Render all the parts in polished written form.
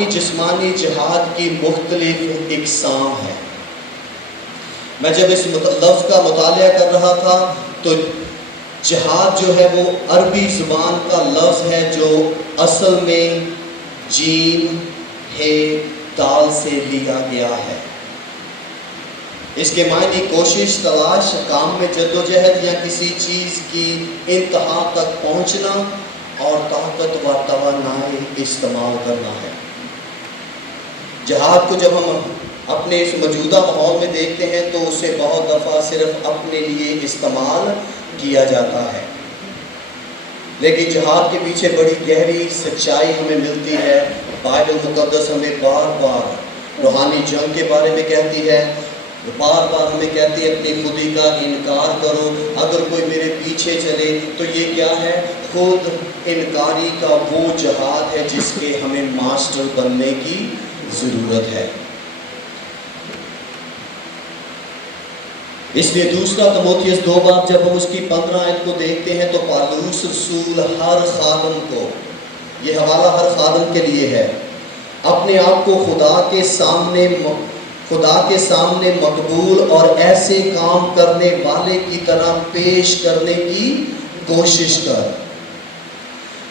روحانی جسمانی جہاد کی مختلف اقسام ہیں۔ میں جب اس لفظ کا مطالعہ کر رہا تھا تو جہاد جو ہے وہ عربی زبان کا لفظ ہے جو اصل میں جیم ہے دال سے لیا گیا ہے۔ اس کے معنی کوشش، تلاش، کام میں جدوجہد یا کسی چیز کی انتہا تک پہنچنا اور طاقت و توانائی استعمال کرنا ہے۔ جہاد کو جب ہم اپنے اس موجودہ ماحول میں دیکھتے ہیں تو اسے بہت دفعہ صرف اپنے لیے استعمال کیا جاتا ہے، لیکن جہاد کے پیچھے بڑی گہری سچائی ہمیں ملتی ہے۔ بائبل مقدس ہمیں بار بار روحانی جنگ کے بارے میں کہتی ہے، بار بار ہمیں کہتی ہے اپنی خودی کا انکار کرو، اگر کوئی میرے پیچھے چلے تو یہ کیا ہے؟ خود انکاری کا وہ جہاد ہے جس کے ہمیں ماسٹر بننے کی ضرورت ہے۔ اس لیے دوسرا تموتھیوس 2 باب جب ہم اس کی 15 آیت کو دیکھتے ہیں تو پالوس رسول ہر خادم کو، یہ حوالہ ہر خادم کے لیے ہے، اپنے آپ کو خدا کے سامنے مقبول اور ایسے کام کرنے والے کی طرح پیش کرنے کی کوشش کر۔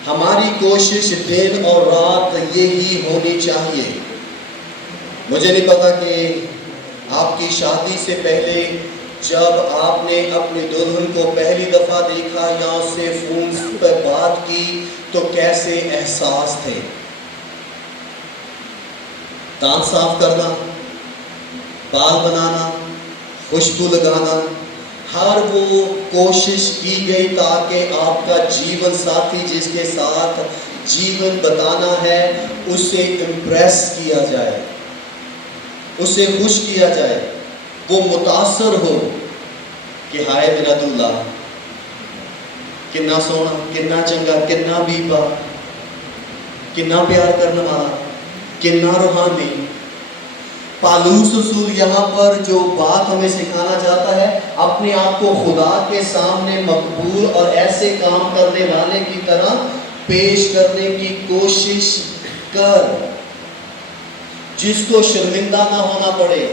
ہماری کوشش دن اور رات یہی ہونی چاہیے۔ مجھے نہیں پتا کہ آپ کی شادی سے پہلے جب آپ نے اپنی دلہن کو پہلی دفعہ دیکھا یا اس سے فون پر بات کی تو کیسے احساس تھے؟ دانت صاف کرنا، بال بنانا، خوشبو لگانا، ہر وہ کوشش کی گئی تاکہ آپ کا جیون ساتھی جس کے ساتھ جیون بتانا ہے اسے امپریس کیا جائے، اسے خوش کیا جائے، وہ متاثر ہو کہ ہائے میرا دلہا کنا سونا، کنا چنگا، کنا بیبا، کنا پیار کرنے والا، کنا روحانی۔ پالوس رسول یہاں پر جو بات ہمیں سکھانا چاہتا ہے، اپنے آپ کو خدا کے سامنے مقبول اور ایسے کام کرنے والے کی طرح پیش کرنے کی کوشش کر جس کو شرمندہ نہ ہونا پڑے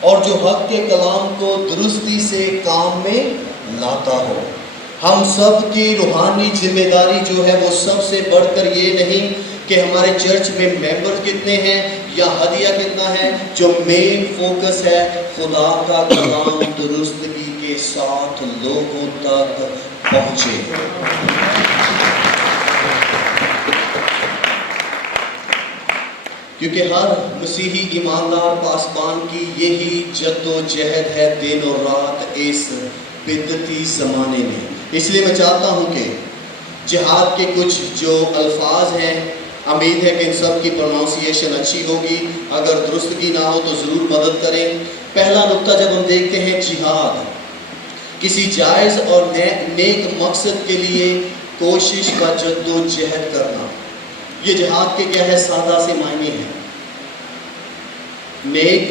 اور جو حق کے کلام کو درستی سے کام میں لاتا ہو۔ ہم سب کی روحانی ذمہ داری جو ہے وہ سب سے بڑھ کر یہ نہیں کہ ہمارے چرچ میں ممبر کتنے ہیں یا ہدیہ کتنا ہے، جو مین فوکس ہے خدا کا کلام درستگی کے ساتھ لوگوں تک پہنچے۔ کیونکہ ہر مسیحی ایماندار پاسبان کی یہی جد و جہد ہے دن اور رات اس بدعتی زمانے میں۔ اس لیے میں چاہتا ہوں کہ جہاد کے کچھ جو الفاظ ہیں، امید ہے کہ ان سب کی پروننسیشن اچھی ہوگی، اگر درستگی نہ ہو تو ضرور مدد کریں۔ پہلا نقطہ جب ہم دیکھتے ہیں جہاد، کسی جائز اور نیک مقصد کے لیے کوشش کا جد و جہد کرنا۔ یہ جہاد کے کیا ہے؟ سادہ سے معنی ہے، نیک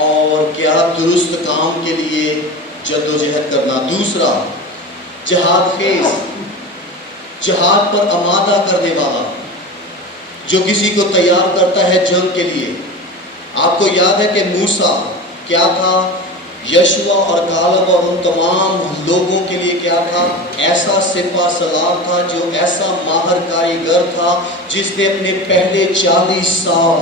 اور کیا درست کام کے لیے جد و جہد کرنا۔ دوسرا جہاد خیز، جہاد پر آمادہ کرنے والا، جو کسی کو تیار کرتا ہے جنگ کے لیے۔ آپ کو یاد ہے کہ موسیٰ کیا تھا؟ یشوع اور کالب اور ان تمام لوگوں کے لیے کیا تھا؟ ایسا سپہ سالار تھا، جو ایسا ماہر کاریگر تھا جس نے اپنے پہلے 40 سال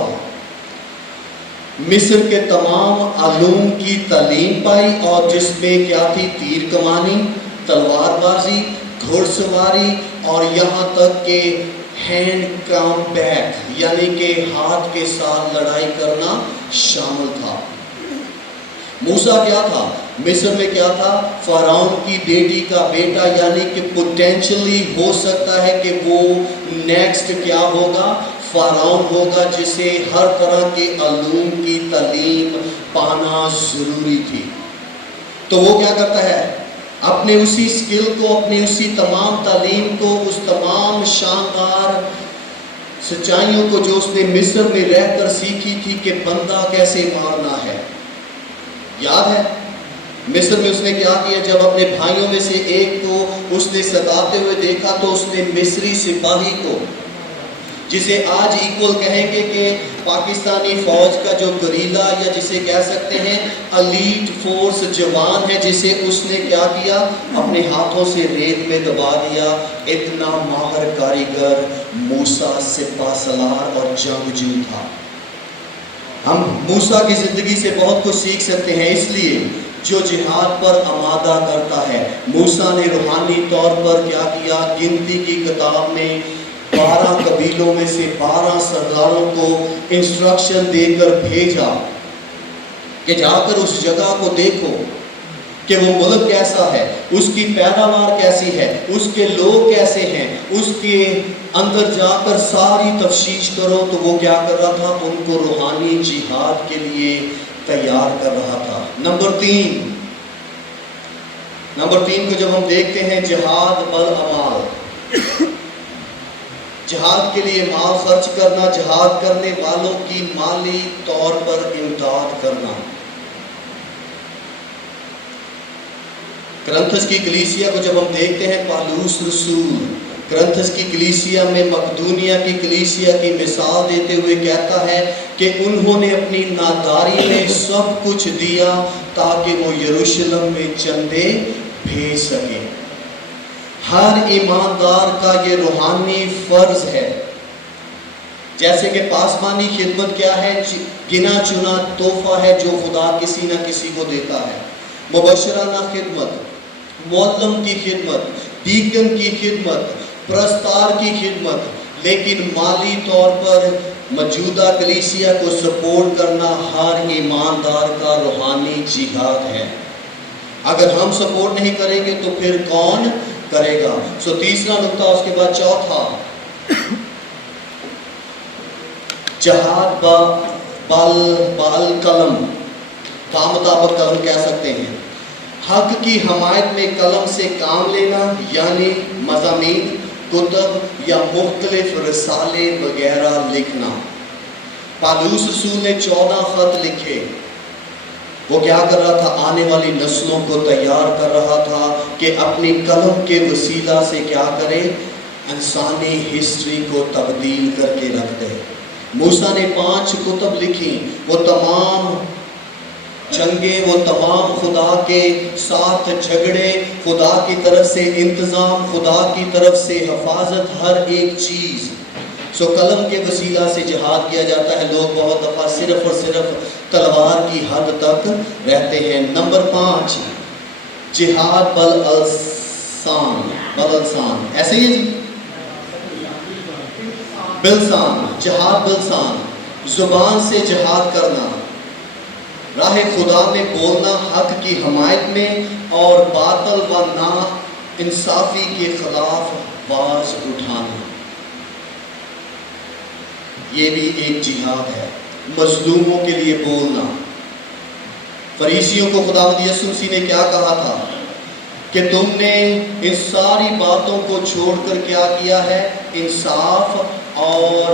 مصر کے تمام علوم کی تعلیم پائی، اور جس میں کیا تھی؟ تیر کمانی، تلوار بازی، گھڑ سواری اور یہاں تک کہ ہینڈ کامبیٹ یعنی کہ ہاتھ کے ساتھ لڑائی کرنا شامل تھا۔ موسیٰ کیا تھا؟ مصر میں کیا تھا؟ فرعون کی بیٹی کا بیٹا، یعنی کہ پوٹینشلی ہو سکتا ہے کہ وہ نیکسٹ کیا ہوگا؟ فرعون ہوگا، جسے ہر طرح کے علوم کی تعلیم پانا ضروری تھی۔ تو وہ کیا کرتا ہے؟ اپنے اسی سکل کو، اپنی اسی تمام تعلیم کو، اس تمام شاندار سچائیوں کو جو اس نے مصر میں رہ کر سیکھی تھی کہ بندہ کیسے مارنا ہے۔ یاد ہے مصر میں اس نے کیا کیا؟ جب اپنے بھائیوں میں سے ایک کو اس نے ستاتے ہوئے دیکھا تو اس نے مصری سپاہی کو جسے آج ایکول کہیں گے کہ پاکستانی فوج کا جو گریلا یا جسے کہہ سکتے ہیں الیٹ فورس جوان ہے، جسے اس نے کیا کیا، اپنے ہاتھوں سے ریت میں دبا دیا۔ اتنا ماہر کاریگر موسیٰ سپہ سالار اور جنگجو تھا۔ ہم موسیٰ کی زندگی سے بہت کچھ سیکھ سکتے ہیں، اس لیے جو جہاد پر آمادہ کرتا ہے، موسیٰ نے روحانی طور پر کیا کیا، گنتی کی کتاب میں 12 قبیلوں میں سے 12 سرداروں کو انسٹرکشن دے کر بھیجا کہ جا کر اس جگہ کو دیکھو کہ وہ ملک کیسا ہے، اس کی پیداوار کیسی ہے، اس کے لوگ کیسے ہیں، اس کے اندر جا کر ساری تفتیش کرو۔ تو وہ کیا کر رہا تھا، ان کو روحانی جہاد کے لیے تیار کر رہا تھا۔ نمبر 3 کو جب ہم دیکھتے ہیں، جہاد بالاموال، جہاد کے لیے مال خرچ کرنا، جہاد کرنے والوں کی مالی طور پر امداد کرنا۔ کرنتھس کی کلیسیا کو جب ہم دیکھتے ہیں، پالوس رسول کرنتھس کی کلیسیا میں مقدونیہ کی کلیسیا کی مثال دیتے ہوئے کہتا ہے کہ انہوں نے اپنی ناداری میں سب کچھ دیا تاکہ وہ یروشلم میں چندے بھیج سکیں۔ ہر ایماندار کا یہ روحانی فرض ہے، جیسے کہ پاسبانی خدمت کیا ہے، گنا چنا تحفہ ہے جو خدا کسی نہ کسی کو دیتا ہے۔ مبشرانہ خدمت، معلم کی خدمت، ڈیکن کی خدمت، پرستار کی خدمت، لیکن مالی طور پر موجودہ کلیسیا کو سپورٹ کرنا ہر ایماندار کا روحانی جہاد ہے۔ اگر ہم سپورٹ نہیں کریں گے تو پھر کون کرے گا؟ تیسرا نقطہ، اس کے بعد چوتھا، جہاد بال قلم، مطابق قلم کہہ سکتے ہیں، حق کی حمایت میں قلم سے کام لینا، یعنی مضامین، کتب یا مختلف رسالے وغیرہ لکھنا۔ پالوس رسول نے 14 خط لکھے۔ وہ کیا کر رہا تھا، آنے والی نسلوں کو تیار کر رہا تھا کہ اپنی قلم کے وسیلہ سے کیا کرے، انسانی ہسٹری کو تبدیل کر کے رکھ دے۔ موسیٰ نے 5 کتب لکھی، وہ تمام جنگیں، وہ تمام خدا کے ساتھ جھگڑے، خدا کی طرف سے انتظام، خدا کی طرف سے حفاظت، ہر ایک چیز۔ قلم کے وسیلہ سے جہاد کیا جاتا ہے۔ لوگ بہت دفعہ صرف اور صرف تلوار کی حد تک رہتے ہیں۔ نمبر 5، جہاد باللسان، ایسے ہی بلسان، جہاد بلسان، زبان سے جہاد کرنا، راہ خدا میں بولنا، حق کی حمایت میں اور باطل و نا انصافی کے خلاف آواز اٹھانا، یہ بھی ایک جہاد ہے۔ مظلوموں کے لیے بولنا۔ فریسیوں کو خداوند یسوع مسیح نے کیا کہا تھا کہ تم نے ان ساری باتوں کو چھوڑ کر کیا کیا ہے، انصاف اور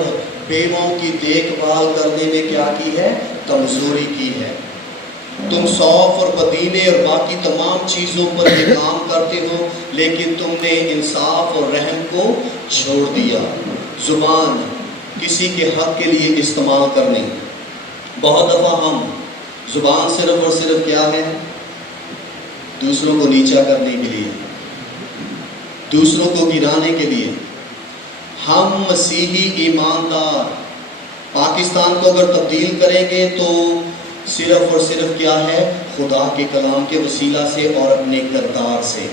بیووں کی دیکھ بھال کرنے میں کیا کی ہے، کمزوری کی ہے۔ تم صوف اور بدینے اور باقی تمام چیزوں پر یہ کام کرتے ہو، لیکن تم نے انصاف اور رحم کو چھوڑ دیا۔ زبان کسی کے حق کے لیے استعمال کرنی۔ بہت دفعہ ہم زبان صرف اور صرف کیا ہے، دوسروں کو نیچا کرنے کے لیے، دوسروں کو گرانے کے لیے۔ ہم مسیحی ایماندار پاکستان کو اگر تبدیل کریں گے تو صرف اور صرف کیا ہے، خدا کے کلام کے وسیلہ سے اور اپنے کردار سے۔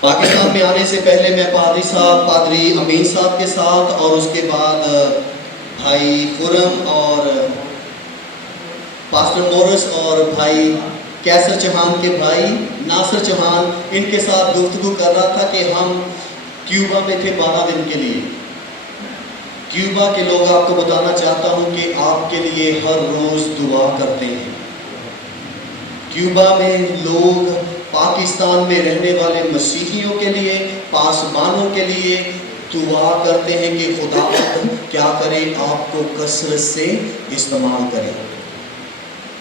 پاکستان میں آنے سے پہلے میں پادری امین صاحب کے ساتھ، اور اس کے بعد بھائی خرم اور پاسٹر مورس اور بھائی کیسر چوہان کے بھائی ناصر چوہان، ان کے ساتھ گفتگو کر رہا تھا کہ ہم کیوبا میں تھے 12 دن کے لیے۔ کیوبا کے لوگ، آپ کو بتانا چاہتا ہوں کہ آپ کے لیے ہر روز دعا کرتے ہیں۔ کیوبا میں لوگ پاکستان میں رہنے والے مسیحیوں کے لیے، پاسبانوں کے لیے دعا کرتے ہیں کہ خدا کیا کرے، آپ کو کثرت سے استعمال کرے۔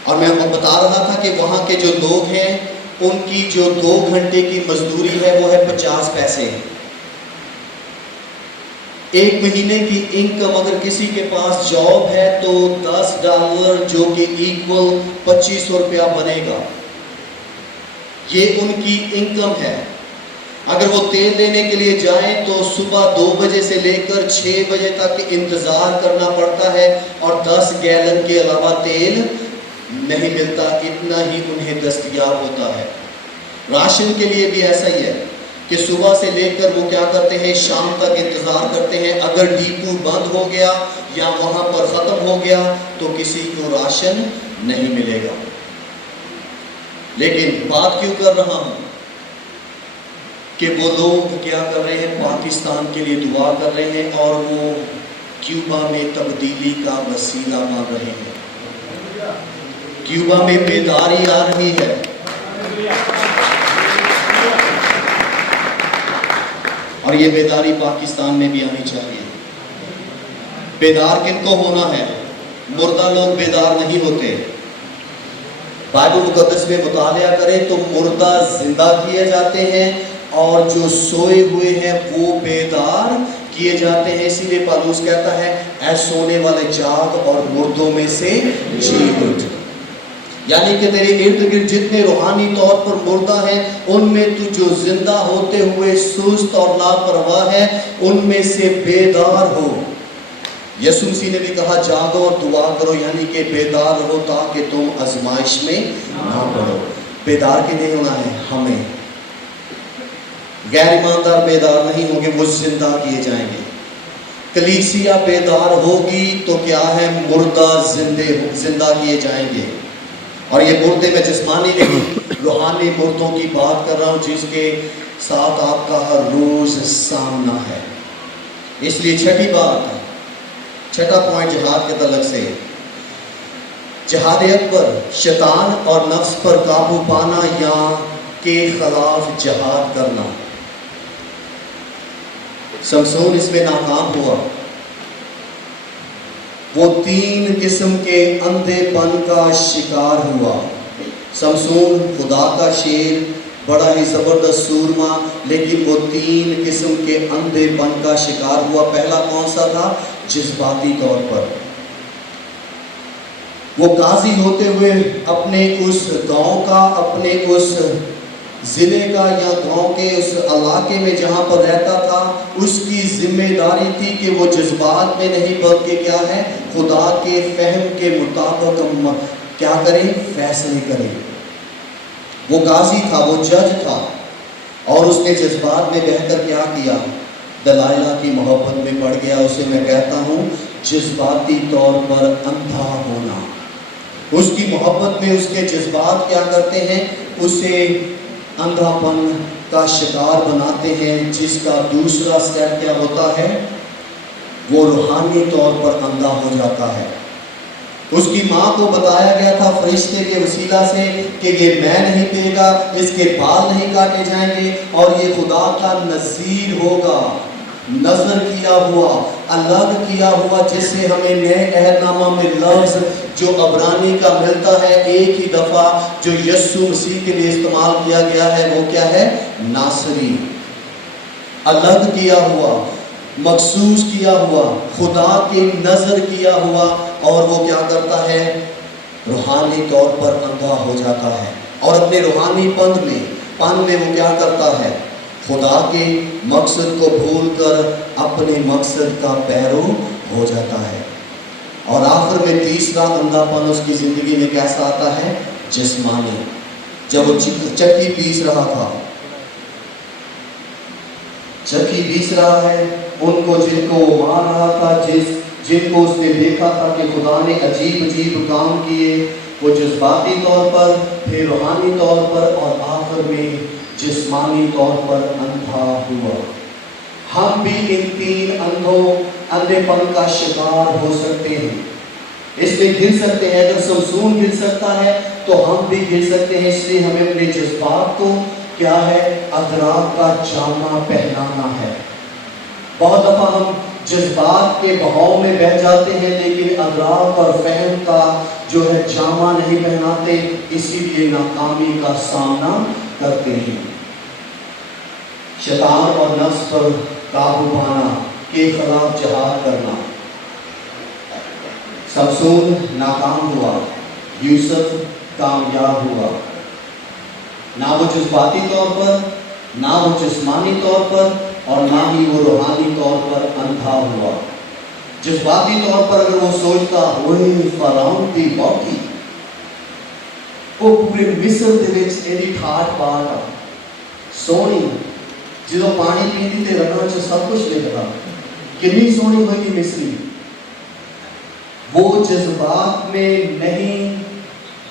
اور میں بتا رہا تھا کہ وہاں کے جو لوگ ہیں، ان کی جو 2 گھنٹے کی مزدوری ہے وہ ہے 50 پیسے۔ ایک مہینے کی انکم اگر کسی کے پاس جاب ہے تو $10 جو کہ ایکول 2500 روپیہ بنے گا، یہ ان کی انکم ہے۔ اگر وہ تیل لینے کے لیے جائیں تو صبح 2 بجے سے لے کر 6 بجے تک انتظار کرنا پڑتا ہے اور 10 گیلن کے علاوہ تیل نہیں ملتا، اتنا ہی انہیں دستیاب ہوتا ہے۔ راشن کے لیے بھی ایسا ہی ہے کہ صبح سے لے کر وہ کیا کرتے ہیں، شام تک انتظار کرتے ہیں۔ اگر ڈیپو بند ہو گیا یا وہاں پر ختم ہو گیا تو کسی کو راشن نہیں ملے گا۔ لیکن بات کیوں کر رہا ہوں کہ وہ لوگ کیا کر رہے ہیں، پاکستان کے لیے دعا کر رہے ہیں اور وہ کیوبا میں تبدیلی کا وسیلہ بن رہے ہیں۔ کیوبا میں بیداری آ رہی ہے۔ اور یہ بیداری پاکستان میں بھی آنی چاہیے۔ بیدار کن کو ہونا ہے؟ مردہ لوگ بیدار نہیں ہوتے۔ بائبل مقدس میں مطالعہ کریں تو مردہ زندہ کیے جاتے ہیں اور جو سوئے ہوئے ہیں وہ بیدار کیے جاتے ہیں۔ اسی لیے پالوس کہتا ہے اے سونے والے جاگ اور مردوں میں سے جی اٹھ۔ یعنی کہ تیرے ارد گرد جتنے روحانی طور پر مردہ ہیں ان میں تو جو زندہ ہوتے ہوئے سست اور لاپرواہ ہے ان میں سے بیدار ہو۔ یسوع مسیح نے بھی کہا جاگو اور دعا کرو، یعنی کہ بیدار ہو تاکہ تم آزمائش میں نہ پڑو۔ بیدار کے نہیں ہونا ہے ہمیں۔ غیر ایماندار بیدار نہیں ہوں گے، وہ زندہ کیے جائیں گے۔ کلیسیا بیدار ہوگی تو کیا ہے، مردہ زندہ کیے جائیں گے۔ اور یہ مردے میں جسمانی نہیں، روحانی مردوں کی بات کر رہا ہوں جس کے ساتھ آپ کا ہر روز سامنا ہے۔ اس لیے چھٹی بات، چھٹا پوائنٹ جہاد کے تعلق سے، جہاد اکبر شیطان اور نفس پر قابو پانا یا کے خلاف جہاد کرنا۔ سمسون اس میں ناکام ہوا۔ وہ 3 قسم کے اندھے پن کا شکار ہوا۔ سمسون خدا کا شیر، بڑا ہی زبردست سورما، لیکن وہ 3 قسم کے اندھے پن کا شکار ہوا۔ پہلا کون سا تھا؟ جذباتی طور پر۔ وہ قاضی ہوتے ہوئے اپنے اس گاؤں کا، اپنے اس ضلع کا یا گاؤں کے اس علاقے میں جہاں پر رہتا تھا، اس کی ذمہ داری تھی کہ وہ جذبات میں نہیں بلکہ کیا ہے، خدا کے فہم کے مطابق کیا کریں، فیصلے کریں۔ وہ قاضی تھا، وہ جج تھا، اور اس نے جذبات میں بہ کر کیا کیا، دلائلہ کی محبت میں پڑ گیا۔ اسے میں کہتا ہوں جذباتی طور پر اندھا ہونا۔ اس کی محبت میں اس کے جذبات کیا کرتے ہیں، اسے اندھا پن کا شکار بناتے ہیں، جس کا دوسرا سٹیپ کیا ہوتا ہے، وہ روحانی طور پر اندھا ہو جاتا ہے۔ اس کی ماں کو بتایا گیا تھا فرشتے کے وسیلہ سے کہ یہ میں نہیں پے گا، اس کے بال نہیں کاٹے جائیں گے اور یہ خدا کا نذیر ہوگا، نظر کیا ہوا، الگ کیا ہوا، جس سے ہمیں نئے عہد نامہ میں لفظ جو عبرانی کا ملتا ہے ایک ہی دفعہ جو یسوع مسیح کے لیے استعمال کیا گیا ہے، وہ کیا ہے، ناصری۔ الگ کیا ہوا، مخصوص کیا ہوا، خدا کی نظر کیا ہوا، اور وہ کیا کرتا ہے، روحانی طور پر اندھا ہو جاتا ہے، اور اپنے روحانی پن میں وہ کیا کرتا ہے، خدا کے مقصد کو بھول کر اپنے مقصد کا پیرو ہو جاتا ہے۔ اور آخر میں تیسرا اندھا پن اس کی زندگی میں کیسا آتا ہے، جسمانی۔ جب وہ چکی پیس رہا تھا، چکی پیس رہا ہے، ان کو جن کو وہ مار رہا تھا، جن کو اس نے دیکھا تھا کہ خدا نے عجیب عجیب کام کیے، وہ جذباتی طور پر، پھر روحانی طور پر، اور آخر میں جسمانی طور پر اندھا ہوا۔ ہم بھی ان 3 اندھے پن کا شکار ہو سکتے ہیں، اس میں گر سکتے ہیں۔ اگر سمسون گر سکتا ہے تو ہم بھی گر سکتے ہیں۔ اس لیے ہمیں اپنے جذبات کو کیا ہے، ادراک کا جامہ پہنانا ہے۔ بہت دفعہ ہم جذبات کے بہاؤ میں بہ جاتے ہیں لیکن ادراک اور فہم کا جو ہے جامہ نہیں پہناتے، اسی لیے ناکامی کا سامنا کرتے ہیں۔ شیطان اور نفس پر قابو پانا کے خلاف جہاد کرنا۔ سمسون ناکام ہوا، یوسف کامیاب ہوا۔ نہ وہ جذباتی طور پر، نہ وہ جسمانی طور پر، اور نہ ہی وہ روحانی طور پر اندھا ہوا۔ جذباتی طور پر اگر وہ سوچتا ہوئے فرعون دی باٹی، وہ پورے مصر دے وچ ایڈی ٹھاٹ بات آ سونی، جدو پانی پیندی تے رگاں چ سب کچھ لکھدا، کنی سونی ہوئی تھی مصری۔ وہ جذبات میں نہیں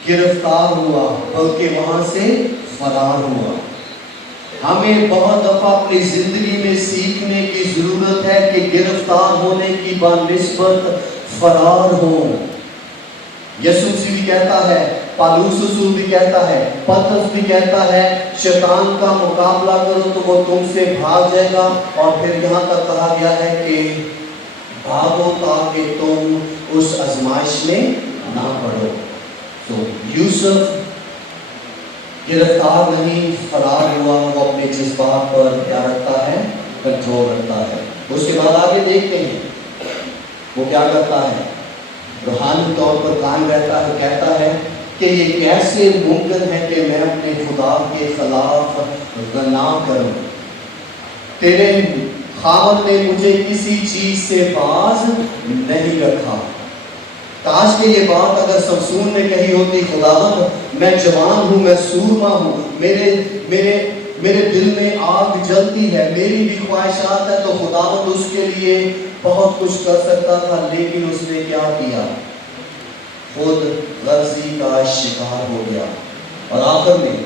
گرفتار ہوا بلکہ وہاں سے فرار ہوا۔ ہمیں بہت دفعہ اپنی زندگی میں سیکھنے کی ضرورت ہے کہ گرفتار ہونے کی بنسبت فرار ہو۔ یسوع مسیح بھی کہتا ہے، پالوس رسول بھی کہتا ہے، پترس بھی کہتا ہے، شیطان کا مقابلہ کرو تو وہ تم سے بھاگ جائے گا، اور پھر یہاں تک کہا گیا ہے کہ بھاگو تاکہ تم اس آزمائش میں نہ پڑو۔ تو یوسف گرفتار نہیں، فرار ہوا، وہ اپنے جذبات پر کیا رکھتا ہے؟ کنٹرول رکھتا ہے۔ اس کے بعد آگے دیکھتے ہیں وہ کیا کرتا ہے، روحانی طور پر قائم رہتا ہے، کہتا ہے کہ یہ کیسے ممکن ہے کہ میں اپنے خدا کے خلاف گناہ کروں؟ تیرے خاوند نے مجھے کسی چیز سے باز نہیں رکھا۔ کاش کہ یہ بات اگر سمسون نے کہی ہوتی، خداوند میں جوان ہوں، میں سورما ہوں، میرے دل میں آگ جلتی ہے، میری بھی خواہشات ہے، تو خداوند اس کے لیے بہت کچھ کر سکتا تھا، لیکن اس نے کیا کیا؟ خود غرضی کا شکار ہو گیا۔ اور آخر میں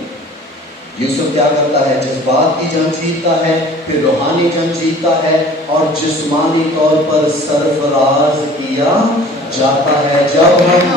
یوسف کیا کرتا ہے؟ جذبات کی جنگ جیتتا ہے، پھر روحانی جنگ جیتتا ہے، اور جسمانی طور پر سرفراز کیا جاتا ہے۔ جب ہم